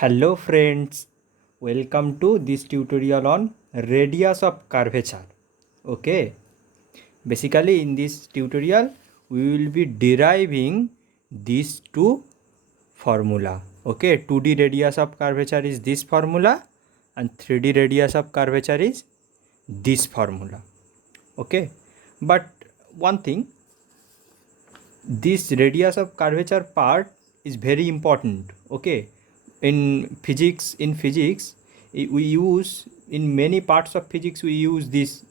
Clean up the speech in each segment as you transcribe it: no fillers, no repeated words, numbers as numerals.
Hello friends, welcome to this tutorial on radius of curvature. Okay, basically in this tutorial we will be deriving these two formula. Okay, 2D radius of curvature is this formula and 3D radius of curvature is this formula. Okay, but one thing, this radius of curvature part is very important. Okay, in physics we use, in many parts of physics we use this,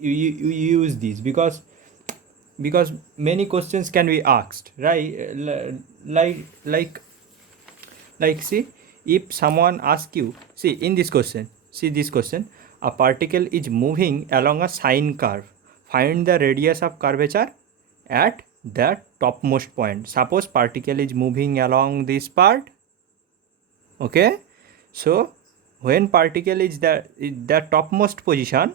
we use this because many questions can be asked, right? Like see, if someone asks you, see in this question, see this question, a particle is moving along a sine curve, find the radius of curvature at the topmost point. Suppose particle is moving along this part. Okay, so when particle is the topmost position,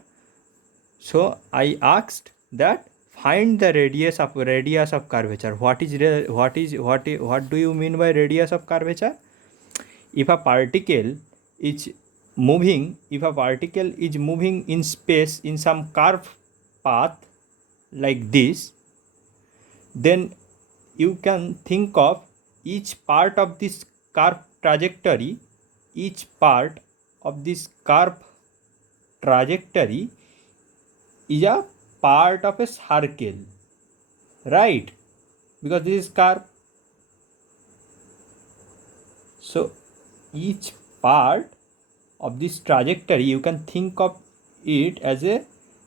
so I asked that find the radius of curvature. What do you mean by radius of curvature? If a particle is moving in space in some curved path like this, then you can think of each part of this curve trajectory, each part of this curve trajectory is a part of a circle, right? Because this is curve. So each part of this trajectory you can think of it as a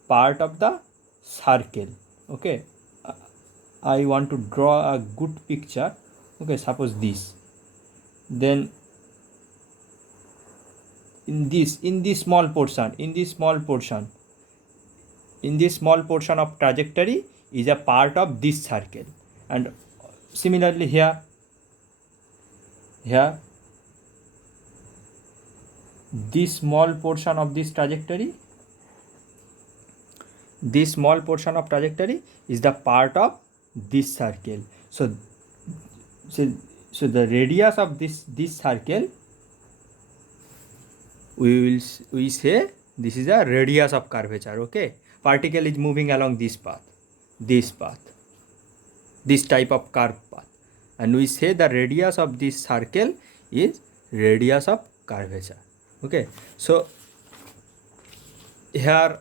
part of the circle. Okay, I want to draw a good picture. Okay, suppose this, then in this small portion of trajectory is a part of this circle, and similarly here this small portion of this trajectory, is the part of this circle. So the radius of this circle, we say this is a radius of curvature. Okay, particle is moving along this path, this type of curve path, and we say the radius of this circle is radius of curvature. Okay, so here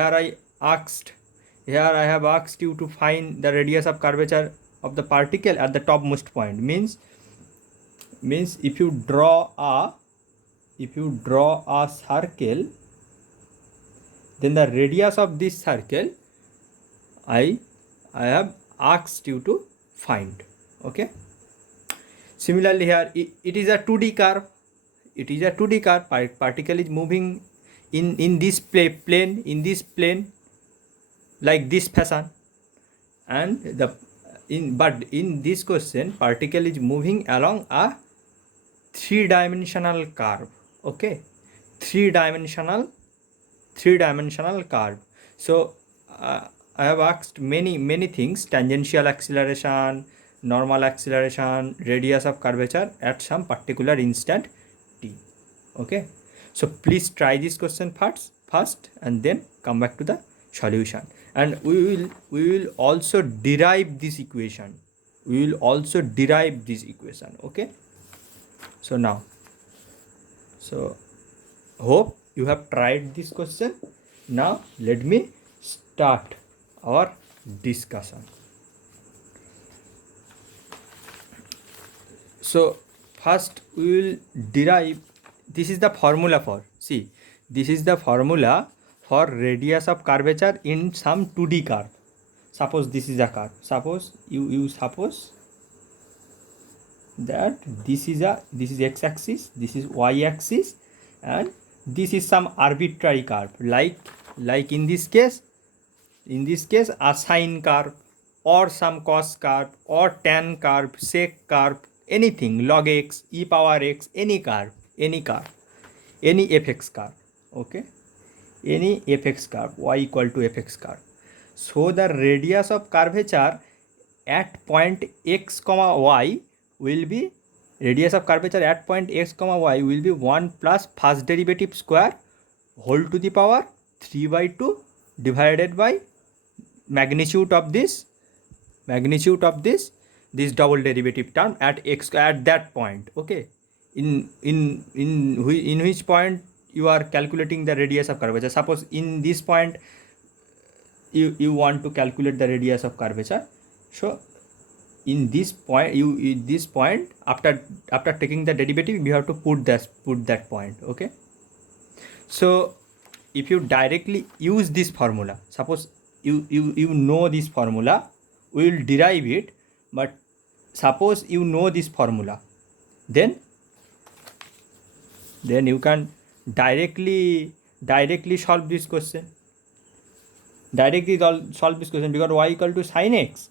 I have asked you to find the radius of curvature of the particle at the topmost point. Means if you draw a circle, then the radius of this circle I have asked you to find. Okay, similarly here it is a 2D curve. Particle is moving in this plane like this fashion, and in this question particle is moving along a three-dimensional curve. Okay, three-dimensional curve. So I have asked many things: tangential acceleration, normal acceleration, radius of curvature at some particular instant t. Okay, so please try this question first and then come back to the solution, and we will also derive this equation. Okay, so now, so hope you have tried this question. Now let me start our discussion. So first we will derive, this is the formula for, see, this is the formula for radius of curvature in some 2D curve. Suppose this is a curve. Suppose you suppose that this is x-axis, this is y-axis, and this is some arbitrary curve, like in this case a sine curve, or some cos curve, or tan curve, sec curve, anything, log x, e power x, any curve, any fx curve. Okay, any fx curve, y equal to fx curve. So the radius of curvature at point x comma y will be radius of curvature at point x comma y will be 1 plus first derivative square whole to the power 3 by 2 divided by magnitude of this double derivative term at x at that point. Okay, in which point you are calculating the radius of curvature. Suppose in this point you want to calculate the radius of curvature. So in this point after taking the derivative you have to put that point. Okay, so if you directly use this formula, suppose you know this formula, we will derive it, but suppose you know this formula, then you can directly solve this question. Because y equal to sin x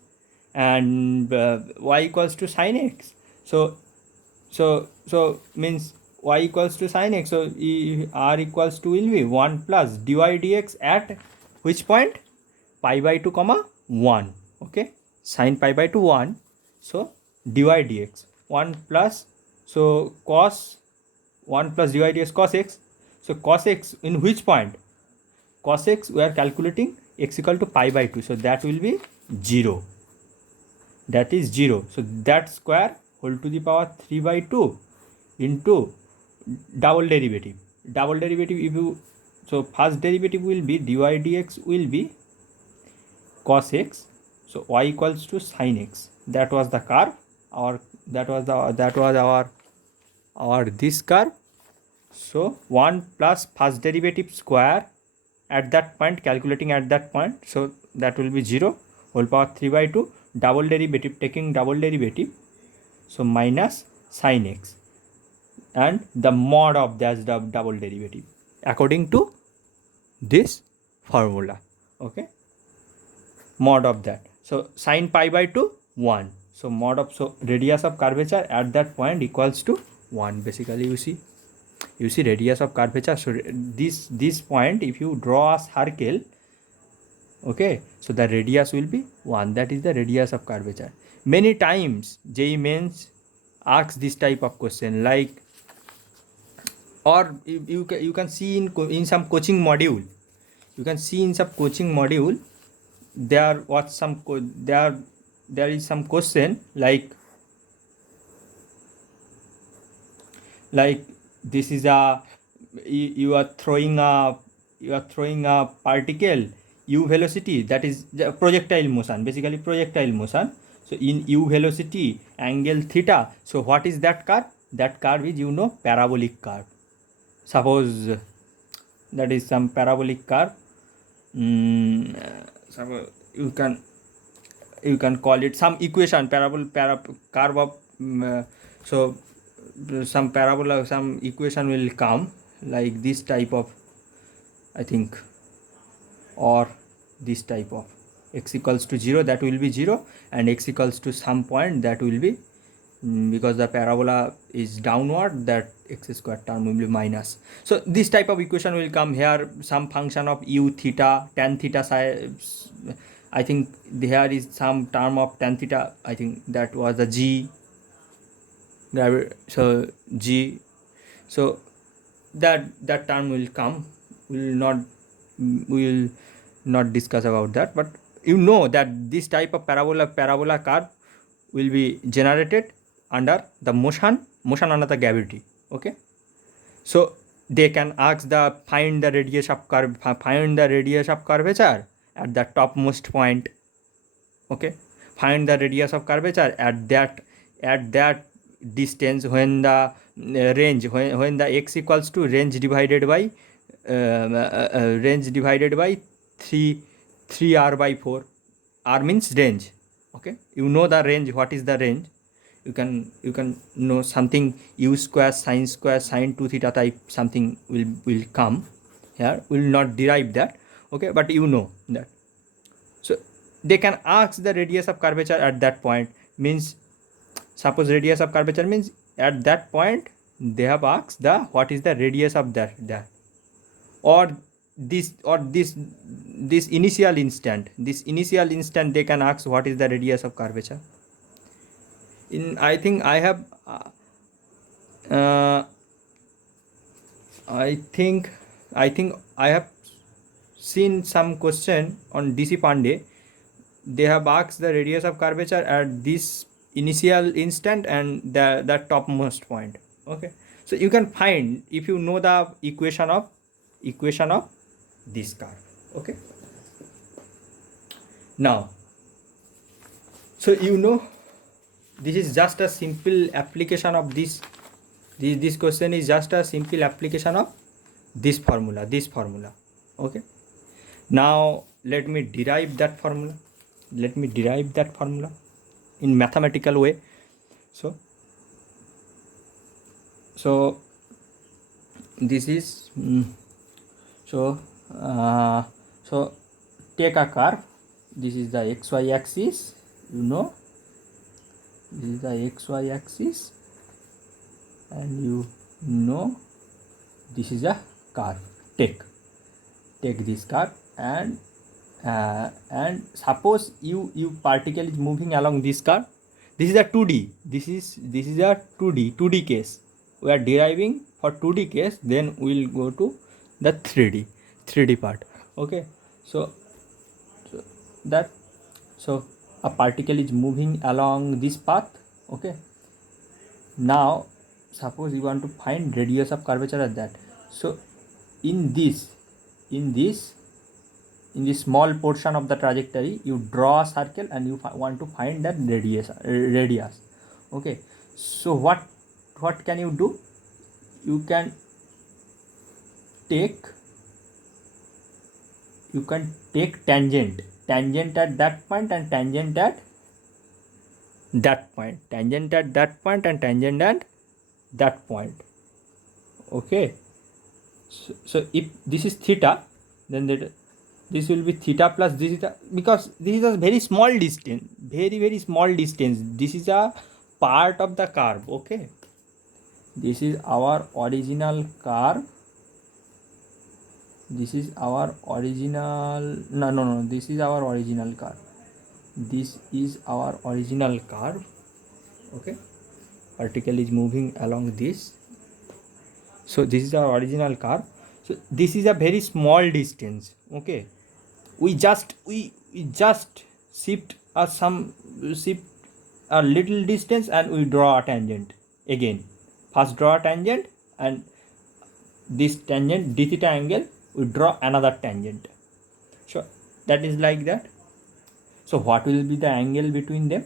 and y equals to sin x. So means y equals to sin x. So r equals to will be 1 plus dy dx at which point? Pi by 2 comma 1. Okay, sin pi by 2 1. So dy dx 1 plus, so cos 1 plus dy dx cos x. So cos x in which point? Cos x we are calculating x equal to pi by 2. So that will be 0. That is 0. So that square whole to the power 3 by 2 into double derivative. If you, so first derivative will be dy dx will be cos x. So y equals to sin x. That was the curve, or that was our this curve. So 1 plus first derivative square at that point, calculating at that point, so that will be 0 whole power 3 by 2 double derivative, taking double derivative, so minus sin x and the mod of that double derivative according to this formula. Okay, mod of that, so sin pi by 2 1, so mod of, so radius of curvature at that point equals to 1. Basically you see radius of curvature. So this point, if you draw a circle, okay, so the radius will be 1. That is the radius of curvature. Many times JEE Mains asks this type of question, like, or you can see in some coaching module, there was some there is some question like this is a, you are throwing a particle u velocity, that is the projectile motion, basically projectile motion. So in u velocity, angle theta, so what is that curve? That curve is, parabolic curve. Suppose that is some parabolic curve. Suppose you can call it some equation, curve of so some parabola, some equation will come like this type of, I think, or this type of x equals to 0, that will be 0, and x equals to some point, that will be, because the parabola is downward, that x square term will be minus. So this type of equation will come here, some function of u theta, tan theta, I think there is some term of tan theta, I think that was the g, so g, so that term will come. We will not discuss about that, but that this type of parabola curve will be generated under the motion under the gravity. Okay, so they can ask find the radius of curvature at the topmost point. Okay, find the radius of curvature at that distance when the range, when the x equals to range divided by 3r by 4. R means range. Okay, the range. What is the range? You can know something, u square sin 2 theta type something will come here. Will not derive that. Okay, but that. So they can ask the radius of curvature at that point, means suppose radius of curvature means at that point they have asked what is the radius of that, or this initial instant they can ask what is the radius of curvature. I think I have uh, I think I have seen some question on DC Pandey. They have asked the radius of curvature at this initial instant and the topmost point. Okay, so you can find if you know the equation of this curve. Okay, now, so you know, this is just a simple application of this question is just a simple application of this formula. Okay, now let me derive that formula in mathematical way. So this is so take a curve. This is the xy axis, you know, this is the xy axis, and you know this is a curve. Take this curve, and suppose you particle is moving along this curve. This is a 2D. This is a 2D case. We are deriving for 2D case. Then we will go to the 3D part. Okay. So a particle is moving along this path. Okay. Now suppose you want to find radius of curvature at that. So in this small portion of the trajectory, you draw a circle and you want to find that radius. Okay, so what can you do? You can take tangent at that point and tangent at that point, tangent at that point. Okay, so if this is theta, then this will be theta plus this theta, because this is a very small distance, very small distance. This is a part of the curve. Okay, this is our original curve. This is our original this is our original curve. This is our original curve. Okay, particle is moving along this. So this is our original curve. So this is a very small distance. Okay, we just shift a little distance and we draw a tangent again. First draw a tangent, and this tangent d theta angle, we draw another tangent. So that is like that. So what will be the angle between them?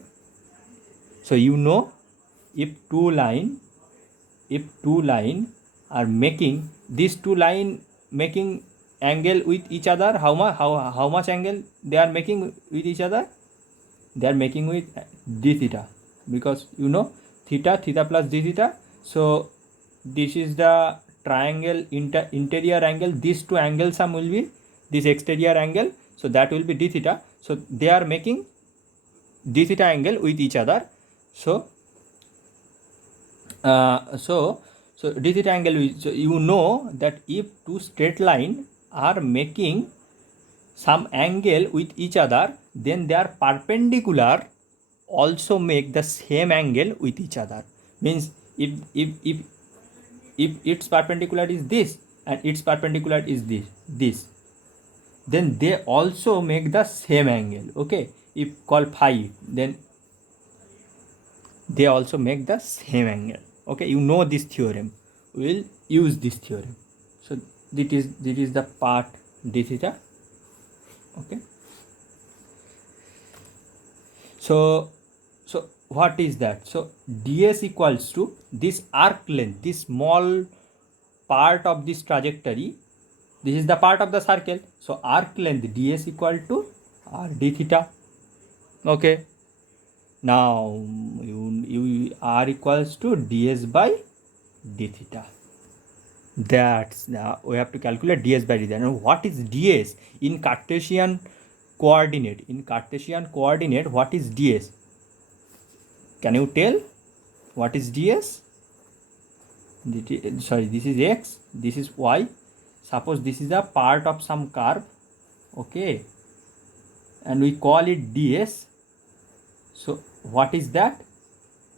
So you know, if two line are making, these two line making angle with each other, how much angle they are making with each other? They are making with d theta, because you know theta plus d theta. So this is the triangle interior angle. These two angle sum will be this exterior angle, so that will be d theta. So they are making d theta angle with each other. So d theta angle, so you know that if two straight line are making some angle with each other, then they are perpendicular also make the same angle with each other. Means if its perpendicular is this and its perpendicular is this, then they also make the same angle. Okay, if call phi, then they also make the same angle. Okay, you know this theorem, we will use this theorem. So this is the part d theta. Okay, so what is that? So ds equals to this arc length, this small part of this trajectory. This is the part of the circle. So arc length ds equal to r d theta. Okay, now you r equals to ds by d theta. That's we have to calculate ds by d theta. Now what is ds in Cartesian coordinate? In Cartesian coordinate, what is ds? Can you tell what is ds? Sorry, this is x, this is y. Suppose this is a part of some curve. Okay, and we call it ds. So what is that?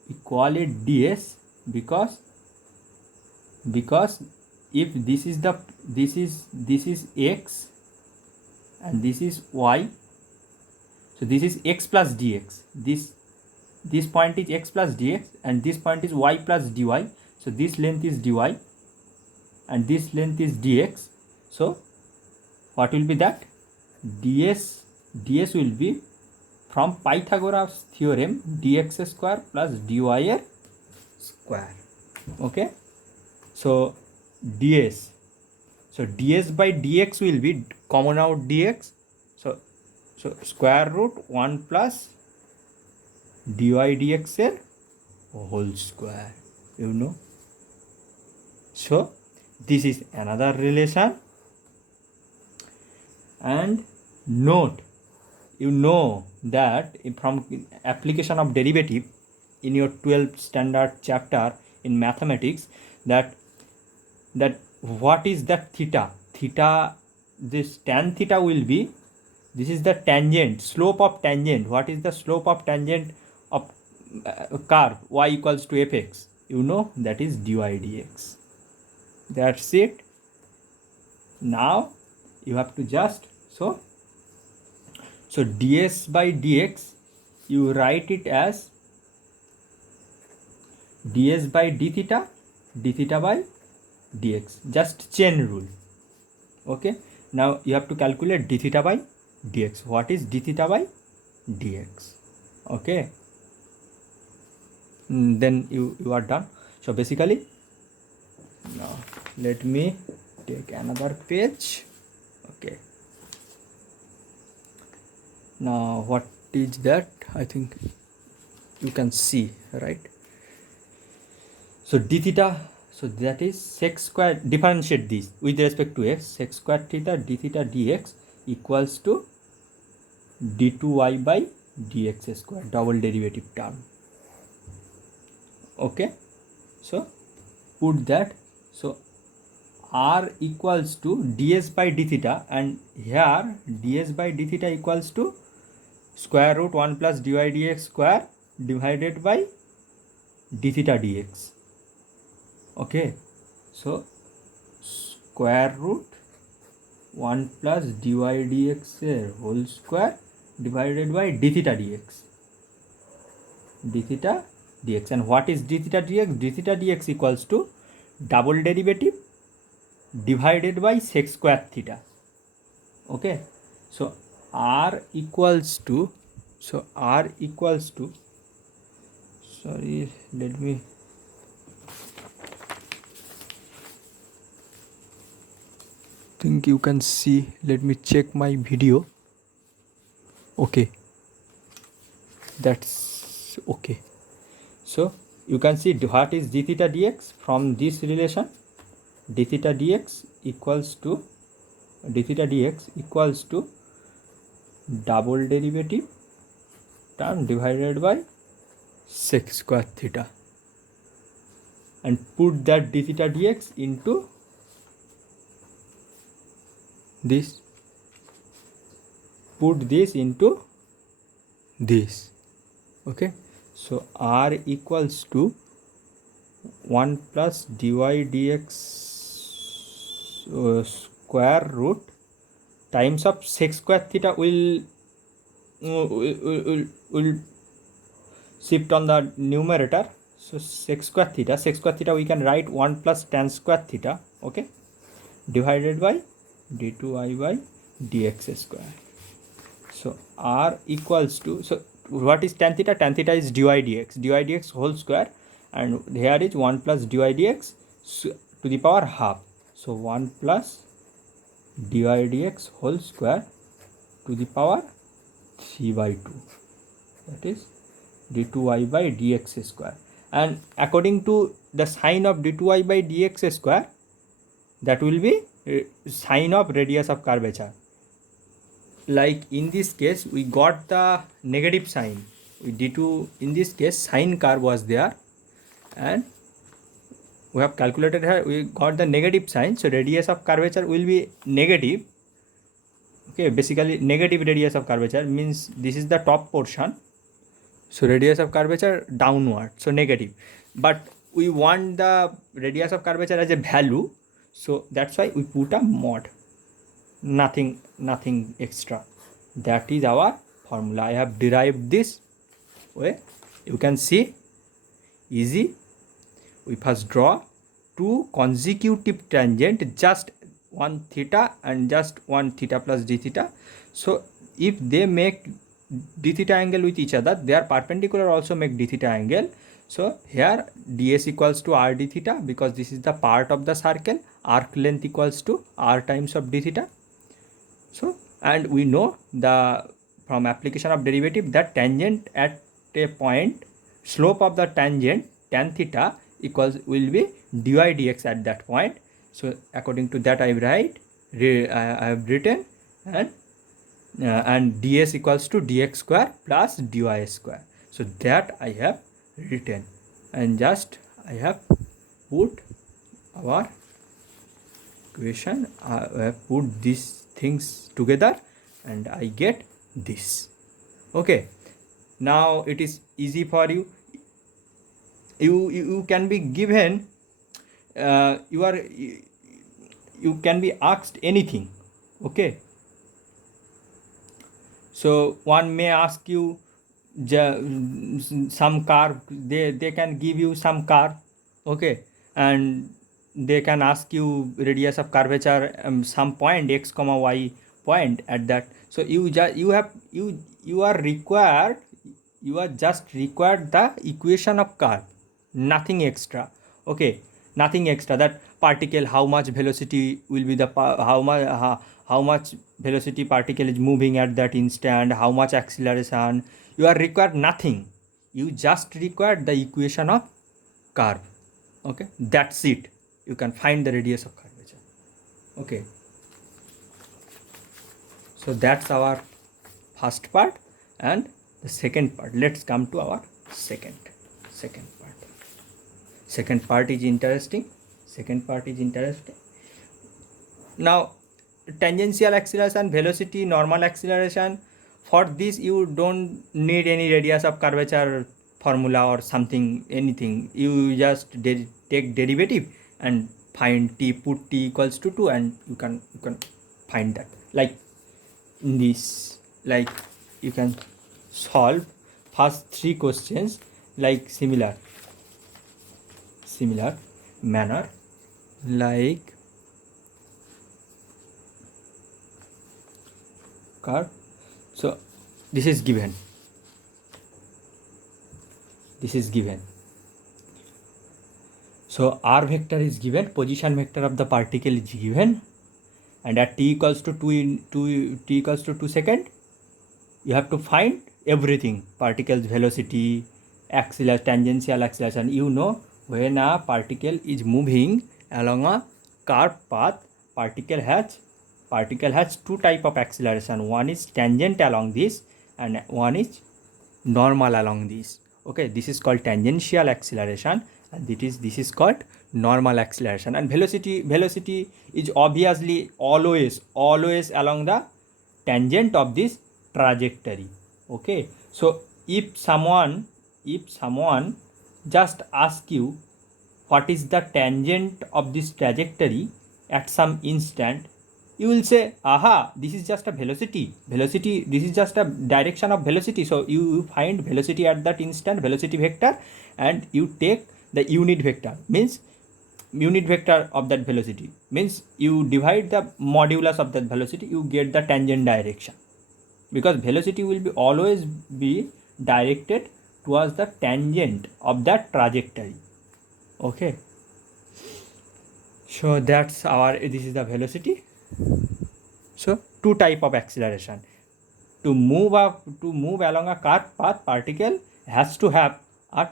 We call it ds because because if this is x and this is y, so this is x plus dx, this point is x plus dx and this point is y plus dy, so this length is dy and this length is dx. So what will be that? ds will be from Pythagoras theorem dx square plus dy square. Okay, so ds by dx will be common out dx, so square root 1 plus dy dx এর whole square, you know. So this is another relation. And note, you know that from application of derivative in your 12th standard chapter in mathematics, that what is that theta, this tan theta will be, this is the tangent, slope of tangent. What is the slope of tangent of curve y equals to fx? You know, that is dy dx. That's it. Now you have to just, so ds by dx, you write it as ds by d theta by dx, just chain rule. Okay, now you have to calculate d theta by dx. What is d theta by dx? Okay, then you are done. So basically, now let me take another page. Okay, now what is that? I think you can see, right? So d theta, so that is sec square, differentiate this with respect to x, sec square theta d theta dx equals to d2y by dx square, double derivative term. Okay, so put that. So r equals to ds by d theta, and here ds by d theta equals to square root 1 plus dy dx square divided by d theta dx. Okay, so square root 1 plus dy dx whole square divided by d theta dx, and what is d theta dx? D theta dx equals to double derivative divided by sec square theta. Okay, so r equals to, sorry, let me think you can see, let me check my video. Okay, that's okay. So you can see what is d theta dx from this relation. D theta dx equals to double derivative term divided by sec square theta, and put that d theta dx into this, put this into this. Okay, so r equals to 1 plus dy dx square root times of sec square theta will shift on the numerator. So sec square theta we can write 1 plus tan square theta, okay, divided by d2y by dx square. So r equals to, so what is tan theta? Tan theta is dy dx whole square, and here is 1 plus dy dx to the power half. So 1 plus dy dx whole square to the power 3 by 2, that is d2y by dx square. And according to the sign of d2y by dx square, that will be sign of radius of curvature. Like in this case we got the negative sign, we d2, in this case sine curve was there and we have calculated here, we got the negative sign, so radius of curvature will be negative. Okay, basically negative radius of curvature means this is the top portion, so radius of curvature downward, so negative. But we want the radius of curvature as a value, so that's why we put a mod, nothing extra. That is our formula. I have derived this way. You can see, easy. We first draw two consecutive tangent, just one theta and just one theta plus d theta. So if they make d theta angle with each other, they are perpendicular also make d theta angle. So here ds equals to r d theta, because this is the part of the circle. Arc length equals to r times of d theta. So, and we know the from application of derivative that tangent at a point, slope of the tangent tan theta equals will be dy dx at that point. So according to that I have written, and ds equals to dx square plus dy square. So that I have written, and just I have put our equation. I have put these things together and I get this. Okay, now it is easy for you. You can be given, you can be asked anything. Okay, so one may ask you some curve, they can give you some curve. Okay, and they can ask you radius of curvature, some point x comma y point at that. So you are just required the equation of curve, nothing extra. Okay, nothing extra. That particle, how much velocity will be the how much velocity particle is moving at that instant, how much acceleration. You are required nothing. You just required the equation of curve. Okay, that's it. You can find the radius of curvature. Okay, so that's our first part. And the second part, let's come to our second part. Second part is interesting. Now tangential acceleration, velocity, normal acceleration, for this you don't need any radius of curvature formula or something, anything. You just take derivative and find t, put t equals to 2, and you can find that. Like in this, like you can solve first 3 questions like similar manner, like curve. So this is given. So r vector is given, position vector of the particle is given, and at t equals to 2 second, you have to find everything: particle's velocity, acceleration, tangential acceleration. You know, when a particle is moving along a curved path, particle has 2 type of acceleration. One is tangent along this and one is normal along this. Okay, this is called tangential acceleration, and this is called normal acceleration. And velocity is obviously always along the tangent of this trajectory. Okay, so if someone just ask you what is the tangent of this trajectory at some instant, you will say, aha, this is just a velocity, this is just a direction of velocity. So you find velocity at that instant, velocity vector, and you take the unit vector, means unit vector of that velocity, means you divide the modulus of that velocity, you get the tangent direction, because velocity will be always be directed towards the tangent of that trajectory. Okay, so that's this is the velocity. So 2 type of acceleration. To move along a curved path, particle has to have 2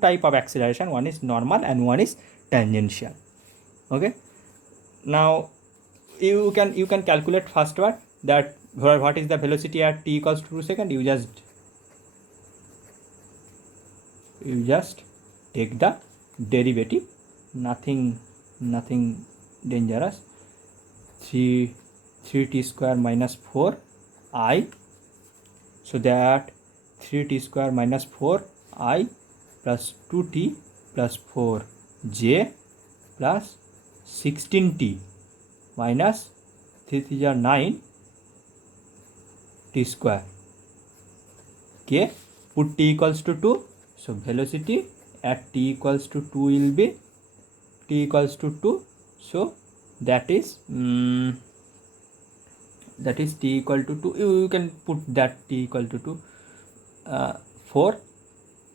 type of acceleration. One is normal and one is tangential. Okay, now you can calculate first one, that what is the velocity at t equals to 2 second. You just take the derivative, nothing dangerous. 3t square minus 4i, so that 3t square minus 4i plus 2t plus 4j plus 16t minus 3 3 are 9 t square. Okay, put t equals to 2. So velocity at t equals to 2 will be t equals to 2. So that is t equal to 2. You can put that t equal to 2. 4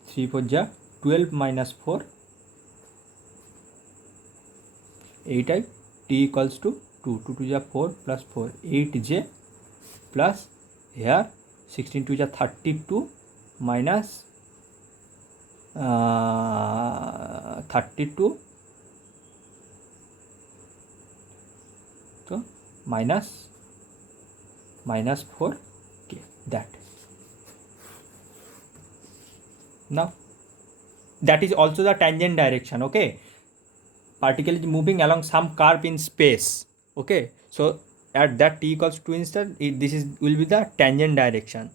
3 4 ja 12 minus 4 8 I t equals to 2 2 2 ja 4 plus 4 8j plus here 16 2 ja 32 minus 32, so minus 4. Okay, that. Now that is also the tangent direction. Okay, particle is moving along some curve in space. Okay, so at that t equals 2 instant, this is will be the tangent direction.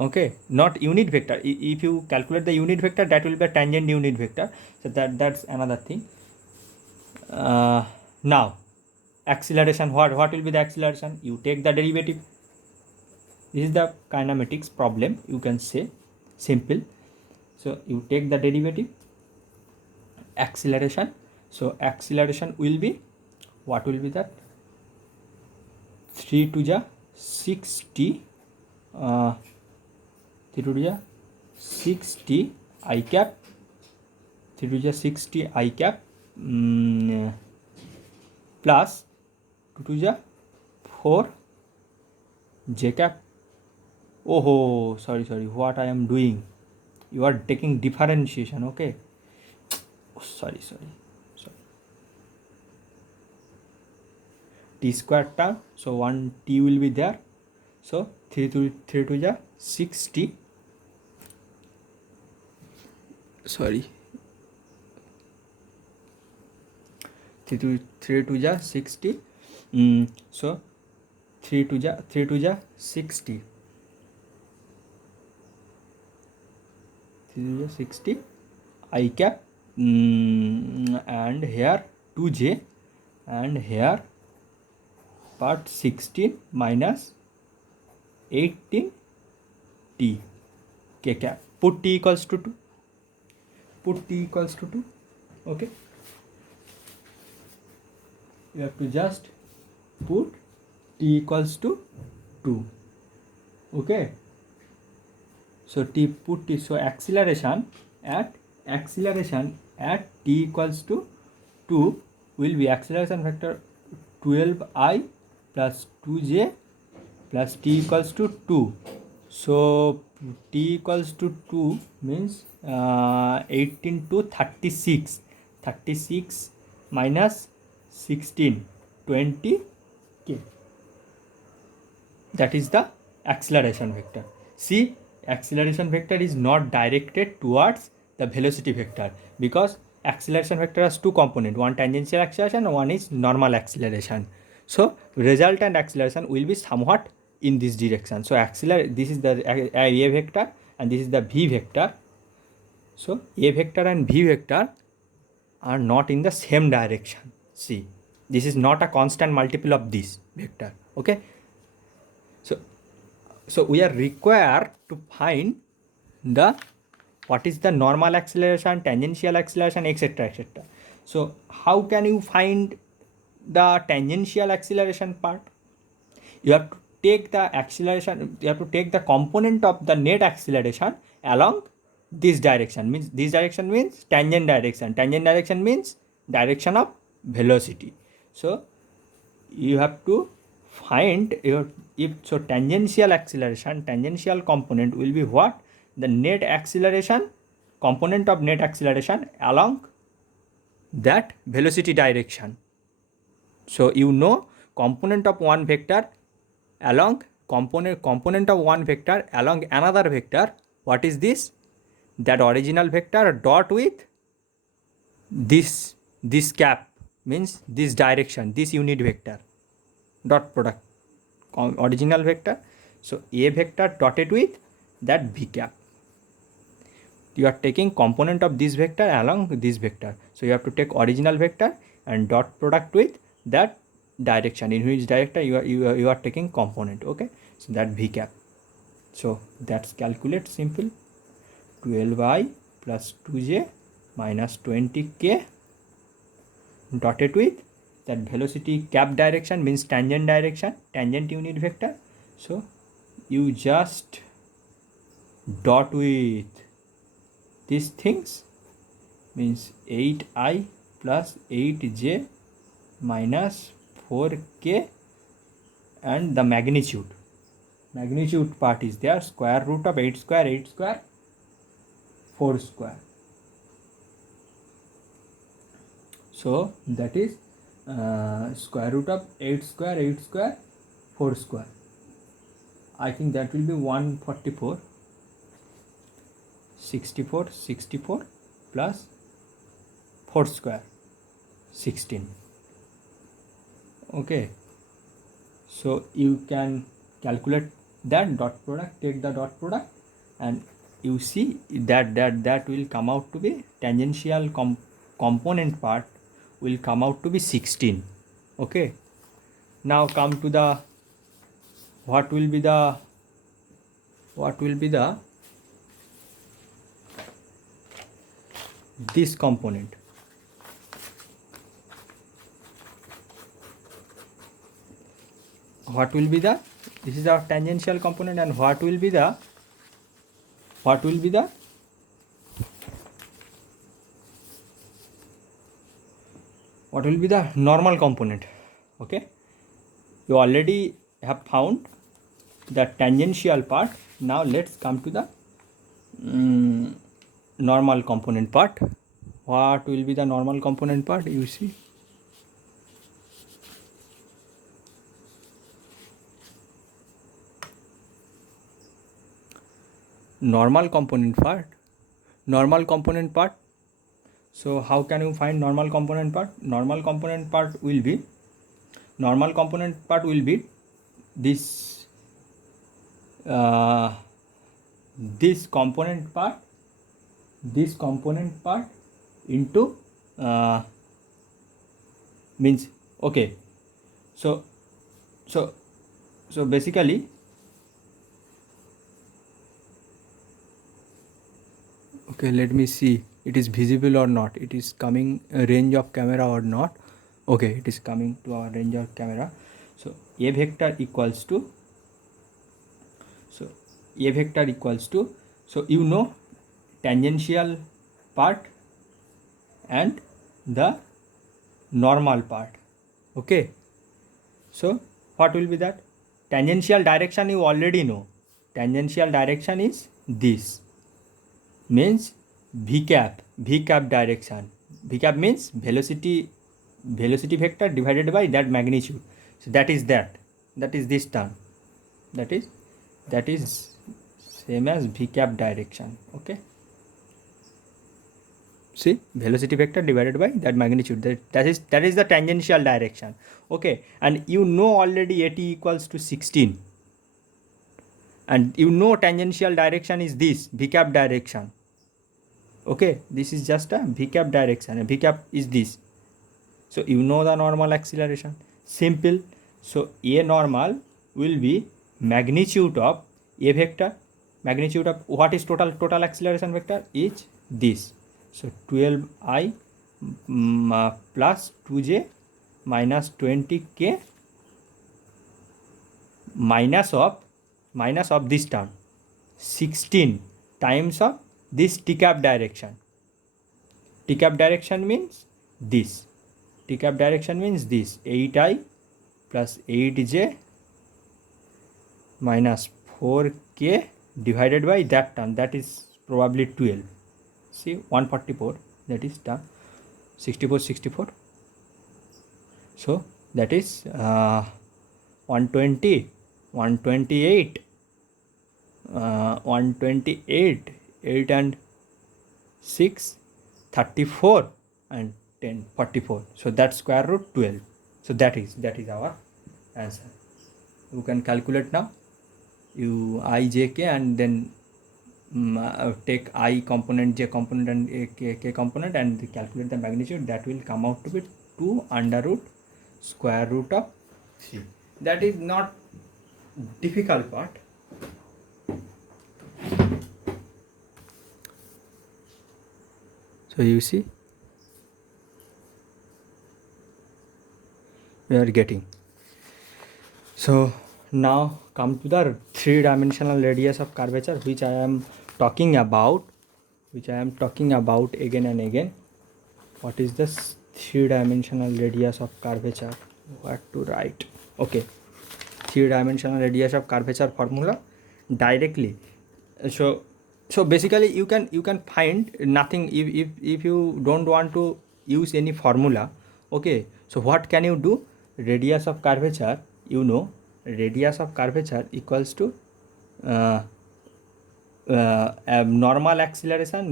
Okay, not unit vector. If you calculate the unit vector, that will be a tangent unit vector. So that's another thing. Now acceleration, what will be the acceleration? You take the derivative. This is the kinematics problem, you can say, simple. So you take the derivative, acceleration. So acceleration will be, what will be that? 3 to the 60 3 to the 60 I cap 3 to the 60 I cap plus 2 to the 4 j cap. Oh, sorry, what I am doing, you are taking differentiation. Okay, sorry, t square term, so 1 t will be there. So 3 to the 60, sorry, 3 to the 60, so 3 to the 60, 3 to the 60 I cap, and here 2j, and here part 16 minus 18 t k cap. Put t equals to 2. Okay, you have to just put t equals to 2. Okay, so put t, so acceleration at t equals to 2 will be acceleration vector 12I plus 2j plus t equals to 2. So t equals to 2 means 18 to 36 minus 16 20 k. That is the acceleration vector. See, acceleration vector is not directed towards the velocity vector, because acceleration vector has two components, one tangential acceleration and one is normal acceleration. So resultant acceleration will be somewhat in this direction. So this is the a vector and this is the v vector. So a vector and v vector are not in the same direction. See, this is not a constant multiple of this vector. Okay, so we are required to find the what is the normal acceleration, tangential acceleration, etc. So how can you find the tangential acceleration part? You have to take the acceleration, you have to take the component of the net acceleration along this direction. Means this direction means tangent direction. Tangent direction means direction of velocity. So you have to find so tangential acceleration, tangential component will be what? The net acceleration, component of net acceleration along that velocity direction. So you know component of one vector along component of one vector along another vector. What is this? That original vector dot with this cap, means this direction, this unit vector, dot product original vector. So a vector dotted with that v cap. you are taking component of this vector along this vector. So you have to take original vector and dot product with that direction, in which direction you are taking component. Okay, so that v cap. So that's calculate simple. 12i plus 2j minus 20k dotted with that velocity cap direction, means tangent direction, tangent unit vector. So you just dot with these things, means 8i plus 8j minus 4k, and the magnitude part is there, square root of 8 square 4 square. So that is square root of 8 square 4 square. I think that will be 144. 64 plus 4 square 16. Okay, so you can calculate that dot product, take the dot product, and you see that will come out to be tangential component part will come out to be 16. Okay, now come to the what will be the this component. What will be the, this is our tangential component, and what will be the normal component. Okay, you already have found the tangential part. Now let's come to the normal component part. What will be the normal component part? You see, normal component part. So how can you find normal component part? Normal component part will be this this component part into means, okay, so basically, okay, let me see it is visible or not, it is coming range of camera or not. Okay, it is coming to our range of camera. So a vector equals to, so you know tangential part and the normal part. Okay, so what will be that? Tangential direction you already know. Tangential direction is this, means v cap direction. V cap means velocity vector divided by that magnitude. So that is this term. That is same as v cap direction. Okay, see, velocity vector divided by that magnitude, that is the tangential direction. Okay, and you know already at equals to 16, and you know tangential direction is this v cap direction. Okay, this is just a v cap direction, and v cap is this. So you know the normal acceleration, simple. So a normal will be magnitude of a vector, magnitude of what is total acceleration vector is this. So 12i plus 2j minus 20k minus of this term 16 times of this t cap direction. T cap direction means this. 8i plus 8j minus 4k divided by that term, that is probably 12. See, 144, that is done. 64. So that is 120, 128, 8 and 6, 34, and 10, 44. So that's square root 12. So that is our answer. You can calculate now. You I, j, k, and then take I component, J component and K component and calculate the magnitude, that will come out to be 2 under root square root of 3. That is not difficult part. So you see, we are getting. So now come to the 3-dimensional radius of curvature, which I am talking about again and again. What is this 3-dimensional radius of curvature? What to write? Okay, 3-dimensional radius of curvature formula directly. So basically you can find nothing if you don't want to use any formula. Okay, so what can you do? Radius of curvature, you know, radius of curvature equals to normal acceleration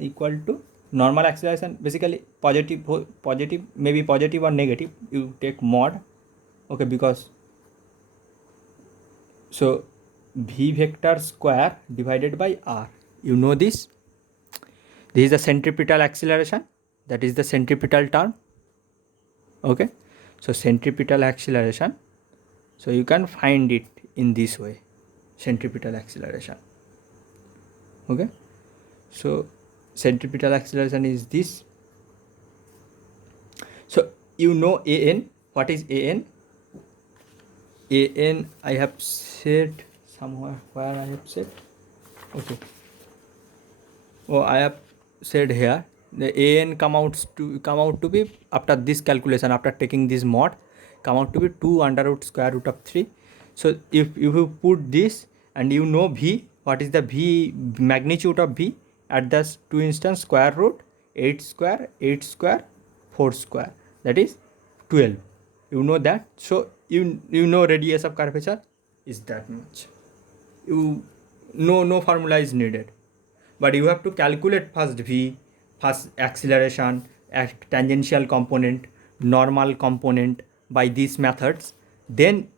equal to normal acceleration, basically positive, maybe positive or negative, you take mod. Okay, because so v vector square divided by r, you know this is the centripetal acceleration, that is the centripetal term. Okay, so centripetal acceleration, so you can find it in this way, centripetal acceleration. Okay, so centripetal acceleration is this. So you know an, what is an? An I have said somewhere, where I have said, okay, oh, I have said here, the an come out to be, after this calculation, after taking this mod, come out to be 2 under root square root of 3. So if you put this, and you know v, what is the v magnitude of v at this 2 instance, square root 8 square 4 square, that is 12. You know that. So you know radius of curvature is that much. You know, no formula is needed, but you have to calculate first v, first acceleration, tangential component, normal component by these methods. Then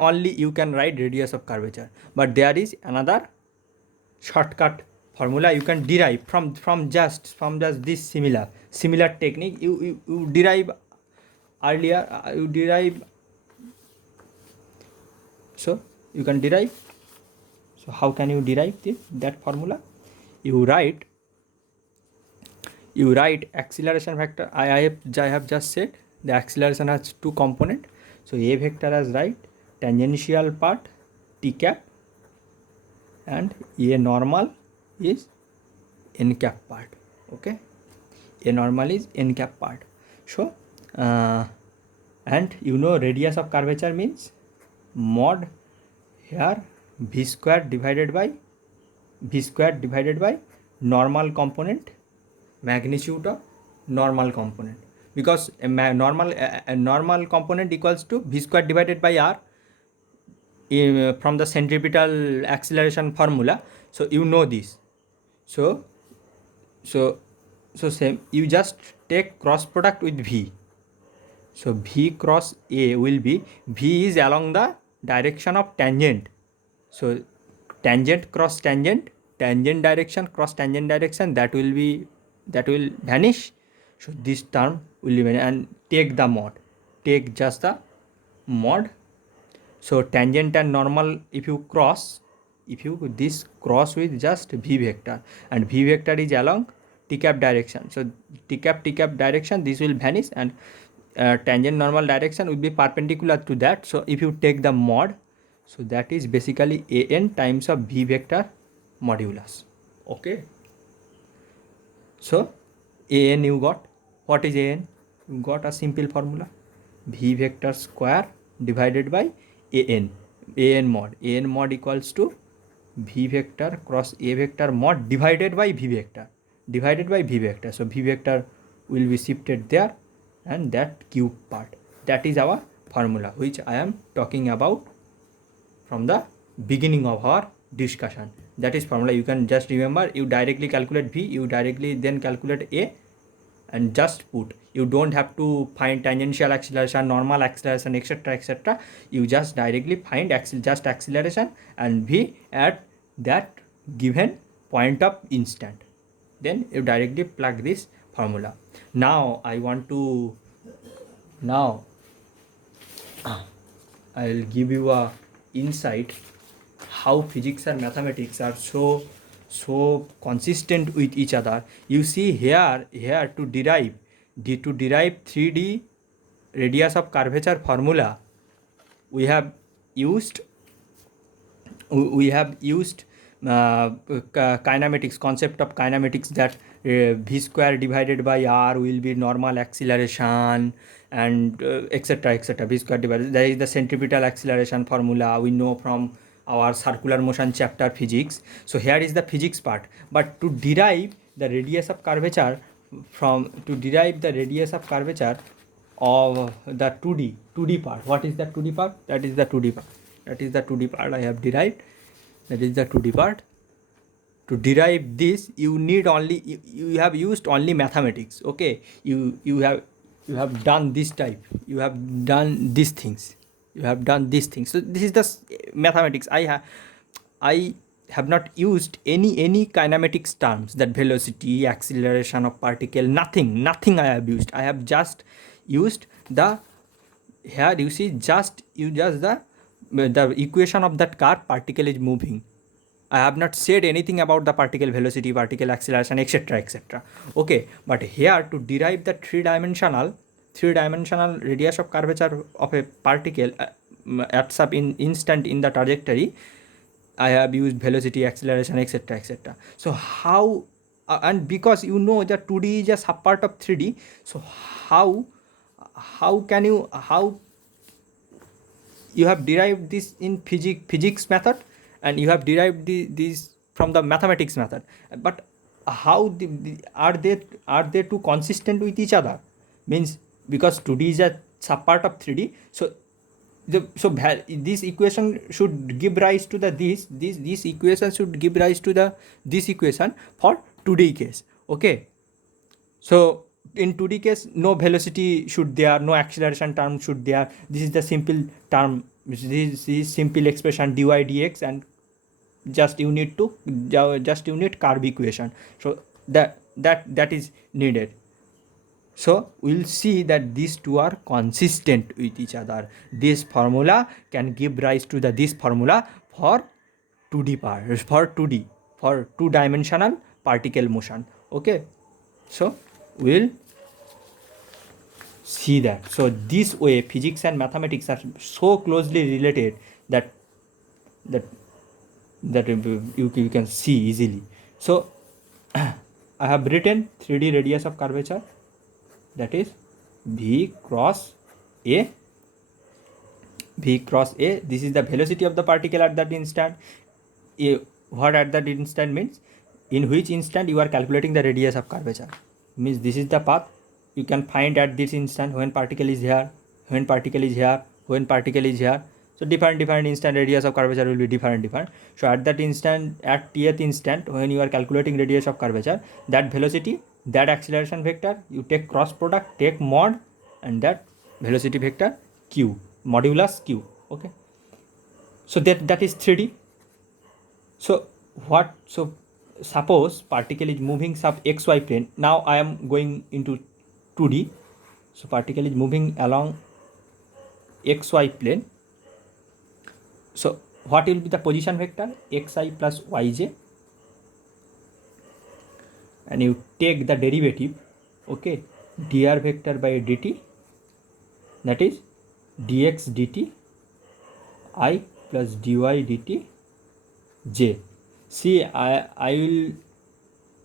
only you can write radius of curvature. But there is another shortcut formula you can derive from just this similar technique. You derive earlier, you derive. So you can derive. So how can you derive that formula? You write acceleration vector. I have just said the acceleration has 2 component. So a vector has right tangential part t cap, and a normal is n cap part. Okay, a normal is n cap part. So and you know radius of curvature means mod here v square divided by normal component, magnitude of normal component, because a normal component equals to v square divided by r from the centripetal acceleration formula. So you know this. So same, you just take cross product with v. So v cross a will be, v is along the direction of tangent. So tangent cross tangent, tangent direction cross tangent direction, that will vanish. So this term will remain, and take the mod, take just the mod. So tangent and normal, if you this cross with just v vector, and v vector is along t cap direction. So t cap direction, this will vanish, and tangent normal direction will be perpendicular to that. So if you take the mod, so that is basically an times of v vector modulus. Okay, so an you got. What is an? You got a simple formula, v vector square divided by an mod equals to v vector cross a vector mod divided by v vector. So v vector will be shifted there, and that cube part, that is our formula, which I am talking about from the beginning of our discussion. That is formula. You can just remember, you directly calculate v, you directly then calculate a, and just put. You don't have to find tangential acceleration, normal acceleration, etc. You just directly find just acceleration and v at that given point of instant. Then you directly plug this formula. Now I'll give you a insight how physics and mathematics are so consistent with each other. You see here to derive 3D radius of curvature formula, we have used kinematics, concept of kinematics, that v square divided by r will be normal acceleration, and etc etc. V square divided, that is the centripetal acceleration formula we know from our circular motion chapter physics. So here is the physics part, but to derive the radius of curvature of the 2D part, what is the 2D part? That is the 2D part I have derived. That is the 2D part. To derive this, you need only, you have used only mathematics. Okay, you have done this type, you have done these things, so this is the mathematics. I have not used any kinematics terms, that velocity, acceleration of particle, nothing I have used. I have just used the, here you see, just the equation of that car, particle is moving. I have not said anything about the particle velocity, particle acceleration, etc etc. Okay, but here to derive the three-dimensional radius of curvature of a particle at some instant in the trajectory, I have used velocity, acceleration, etc etc. So how and because you know that 2D is a subpart of 3D, so how can you have derived this in physics method, and you have derived these from the mathematics method, but how are they two consistent with each other? Means because 2D is a subpart of 3D, so this equation should give rise to the this equation should give rise to the this equation for 2D case. Okay, so in 2D case, no velocity should there, no acceleration term should there. This is the simple term, this is simple expression dy dx, and just you need curve equation. So that is needed. So we'll see that these two are consistent with each other. This formula can give rise to this formula for 2D part, for two-dimensional particle motion. Okay, so we'll see that. So this way physics and mathematics are so closely related that you can see easily. So I have written 3D radius of curvature, that is v cross a. This is the velocity of the particle at that instant. What at that instant means, in which instant you are calculating the radius of curvature. Means this is the path you can find at this instant, when particle is here, when particle is here, when particle is here. So different instant radius of curvature will be different. So at that instant, at tth instant, when you are calculating radius of curvature, that velocity, that acceleration vector, you take cross product, take mod, and that velocity vector q, modulus q. Okay, so that is 3D. So suppose particle is moving sub xy plane. Now I am going into 2D. So particle is moving along xy plane. So what will be the position vector? Xi plus yj, and you take the derivative. Okay, dr vector by dt, that is dx dt I plus dy dt j. See, I will,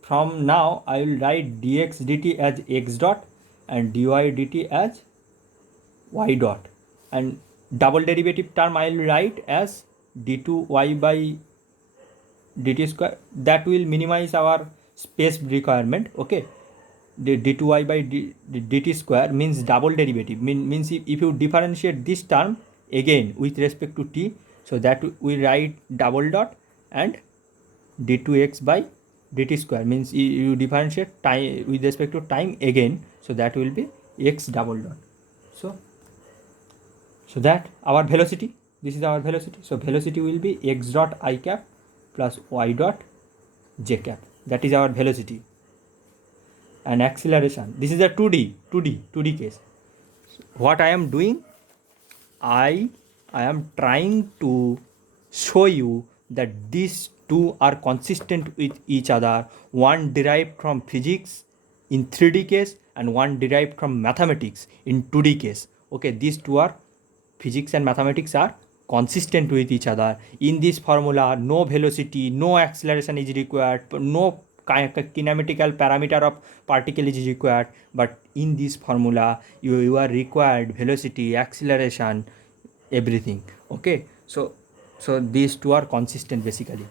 from now I will write dx dt as x dot and dy dt as y dot, and double derivative term I will write as d2y by dt square. That will minimize our space requirement. Okay, the d2y by dt square means double derivative, means if you differentiate this term again with respect to t, so that we write double dot and d2x by dt square, means you differentiate time with respect to time again, so that will be x double dot. So that our velocity, this is our velocity. So velocity will be x dot I cap plus y dot j cap. That is our velocity. And acceleration, this is a 2D case. What I am doing, I am trying to show you that these two are consistent with each other. One derived from physics in 3D case and one derived from mathematics in 2D case. Okay, these two are physics and mathematics are consistent with each other. In this formula, no velocity, no acceleration is required, no kinematical parameter of particle is required, but in this formula you are required velocity, acceleration, everything. Okay, so these two are consistent basically.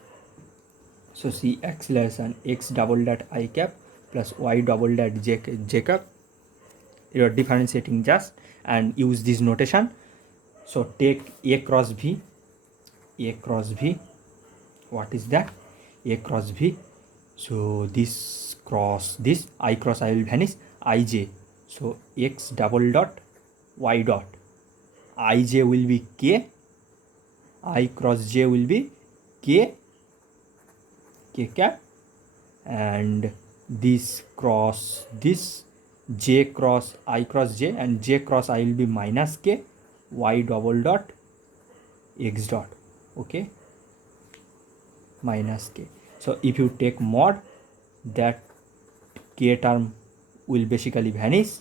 So see, acceleration x double dot I cap plus y double dot j cap, you are differentiating just and use this notation. So take a cross v, what is that? A cross v. So this cross this, I cross I will vanish, ij. So x double dot y dot ij will be k, I cross j will be k cap, and this cross this, j cross I cross j, and j cross I will be minus k, y double dot x dot. Okay, minus k. So if you take mod, that k term will basically vanish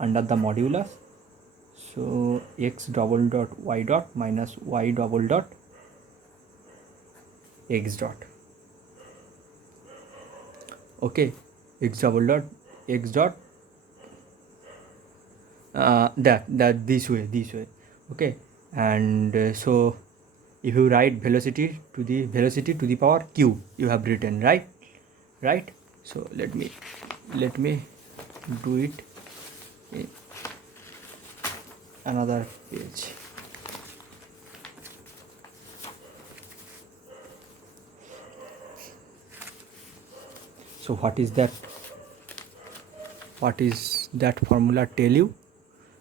under the modulus. So x double dot y dot minus y double dot x dot. Okay, x double dot x dot, that this way. Okay, and so if you write velocity to the power q, you have written right. So let me do it in another page. So what is that formula tell you?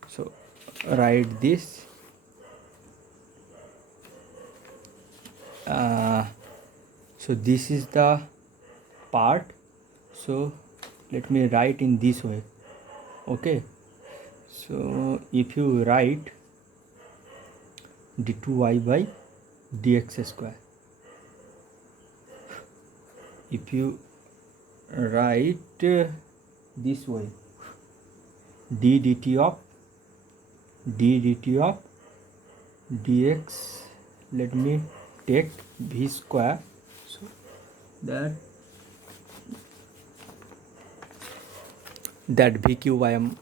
So write this, so this is the part. So let me write in this way. Okay, so if you write d2y by dx square, if you write this way, d dt of dx, let me take v square, so that v cube I am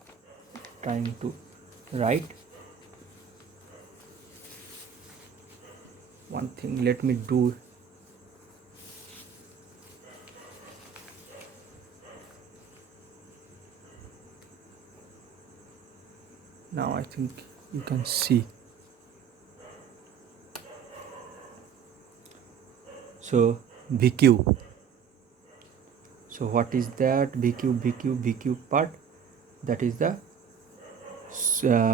trying to write. One thing, let me do. Now I think you can see. So v cube. So what is that? v cube part, that is the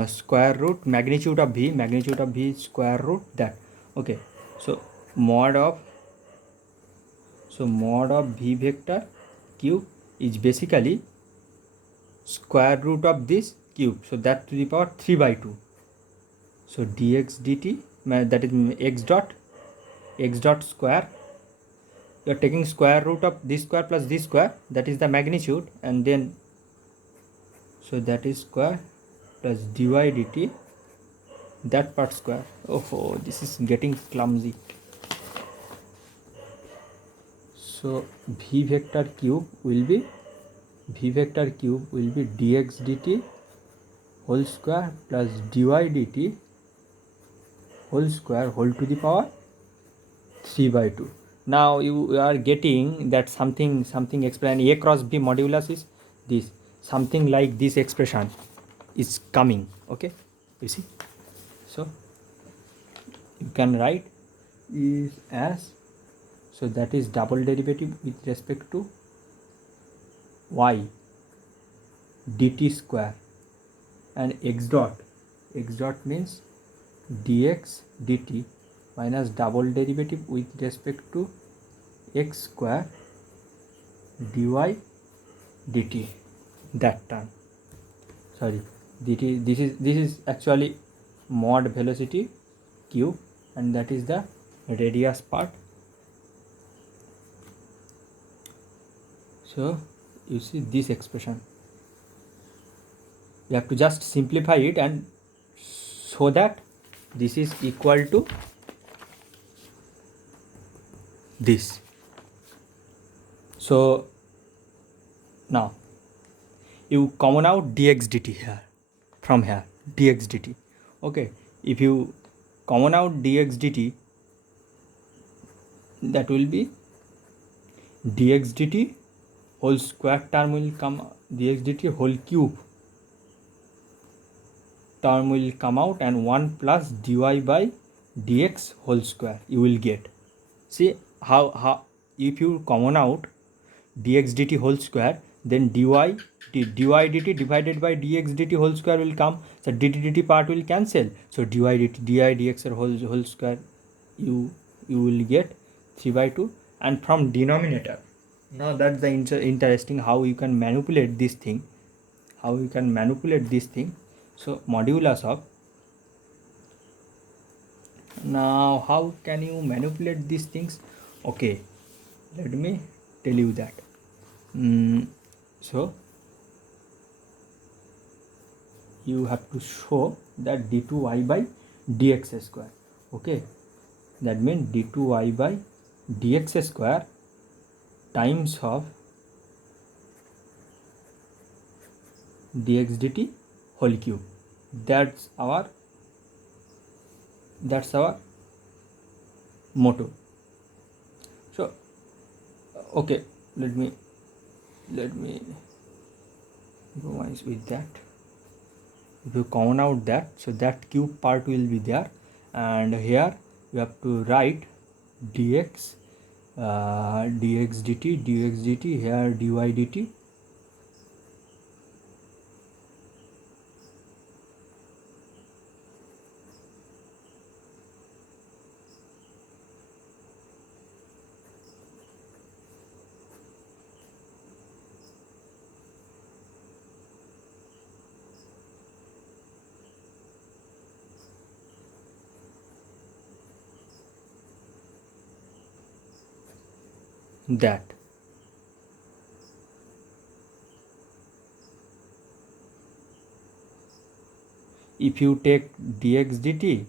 square root magnitude of v square root that. Okay, so mod of v vector cube is basically square root of this cube, so that to the power 3 by 2. So dx dt, that is x dot square, you are taking square root of this square plus this square, that is the magnitude, and then so that is square plus dy dt, that part square. Oh, this is getting clumsy. So v vector cube will be dx dt whole square plus dy dt whole square whole to the power 3 by 2. Now you are getting that something explained. A cross b modulus is this, something like this expression is coming. Okay, you see. So you can write is as, so that is double derivative with respect to y dt square, and x dot means dx dt minus double derivative with respect to x square dy dt, that term. Sorry, this is actually mod velocity cube, and that is the radius part. So you see this expression, you have to just simplify it and so that this is equal to this. So now you common out dx dt here, from here dx dt. Okay, if you common out dx dt, that will be dx dt whole square term will come, dx dt whole cube term will come out, and 1 plus dy by dx whole square you will get. See how if you common out dx dt whole square, then dy dt divided by dx dt whole square will come. So dt dt part will cancel, so dy dx whole square you will get 3/2. And from denominator, now that's the interesting how you can manipulate this thing, so modulus of, now how can you manipulate these things? Okay, let me tell you that. So you have to show that d2y by dx square. Okay, that means d2y by dx square times of dx dt whole cube. That's our motto. So okay, let me go with that. If you count out that, so that cube part will be there, and here you have to write dx dt, here dy dt. That if you take dx dt,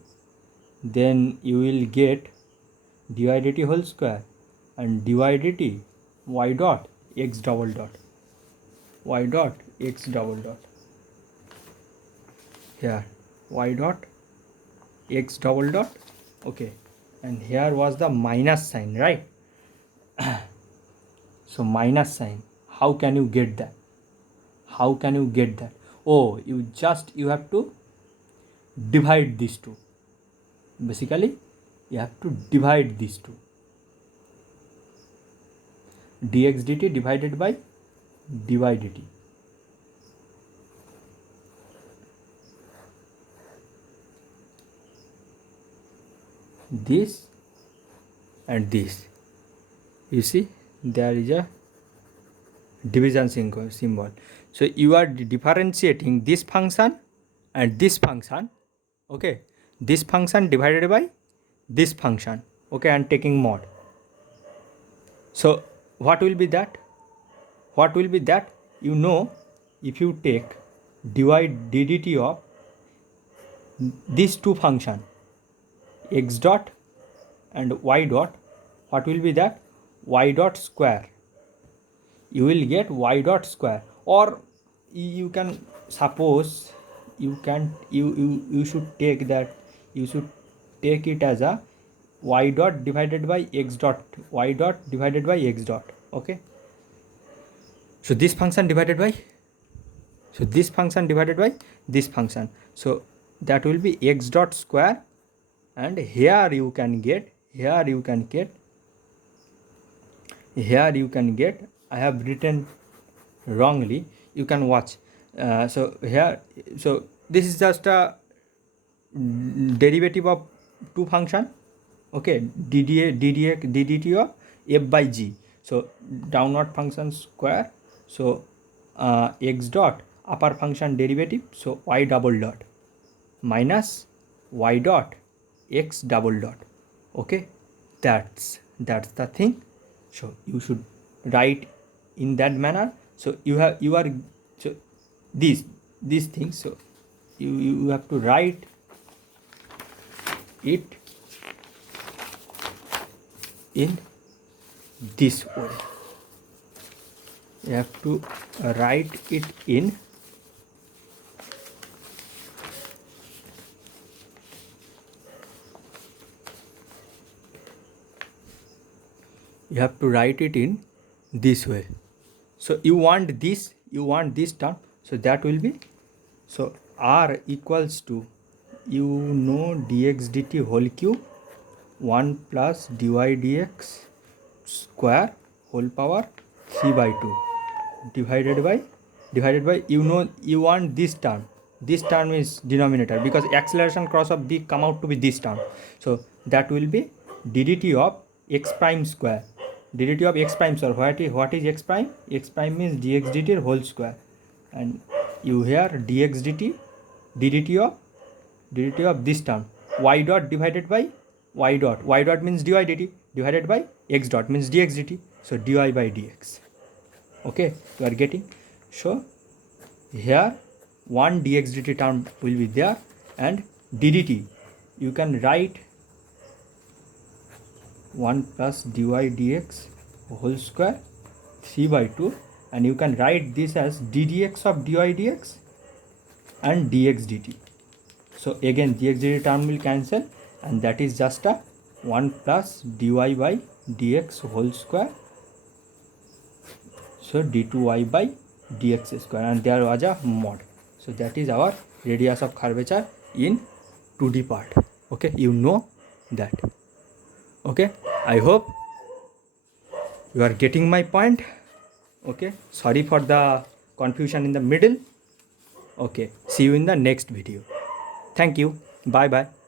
then you will get dy dt whole square and dy dt y dot x double dot, y dot x double dot, here y dot x double dot. Okay, and here was the minus sign, right? So minus sign, how can you get that? Oh, you have to divide these two. Basically you have to divide these two, dx dt divided by dy dt. This and this, you see there is a division symbol. So you are differentiating this function and this function. Okay, this function divided by this function. Okay, and taking mod. So what will be that? You know, if you take dt of these two function x dot and y dot, what will be that? Y dot square. You will get y dot square, or you can suppose you should take that, you should take it as a y dot divided by x dot, y dot divided by x dot. Okay, so this function divided by this function, so that will be x dot square, and here you can get I have written wrongly, you can watch. So here, so this is just a derivative of two function. okay, ddt of f by g. So downward function square, so x dot upper function derivative, so y double dot minus y dot x double dot. Okay, that's the thing. So you should write in that manner. So you are so these things, so you have to write it in this way. You have to write it in this way. So you want this term, so that will be, so r equals to, you know, dx dt whole cube 1 plus dy dx square whole power 3 by 2 divided by, you know, you want this term is denominator, because acceleration cross of b come out to be this term. So that will be ddt of x prime square, ddt of x prime square. What is x prime? X prime means dx dt whole square, and you here dx dt ddt of this term y dot divided by y dot means dy dt divided by x dot means dx dt, so dy by dx. Okay, you are getting. So here one dx dt term will be there, and ddt you can write 1 plus dy dx whole square 3 by 2, and you can write this as ddx of dy dx and dx dt. So again dx dt term will cancel, and that is just a 1 plus dy by dx whole square, so d2y by dx square, and there was a mod. So that is our radius of curvature in 2D part. Okay, you know that. Okay, I hope you are getting my point. Okay, sorry for the confusion in the middle. Okay, see you in the next video. Thank you. Bye bye.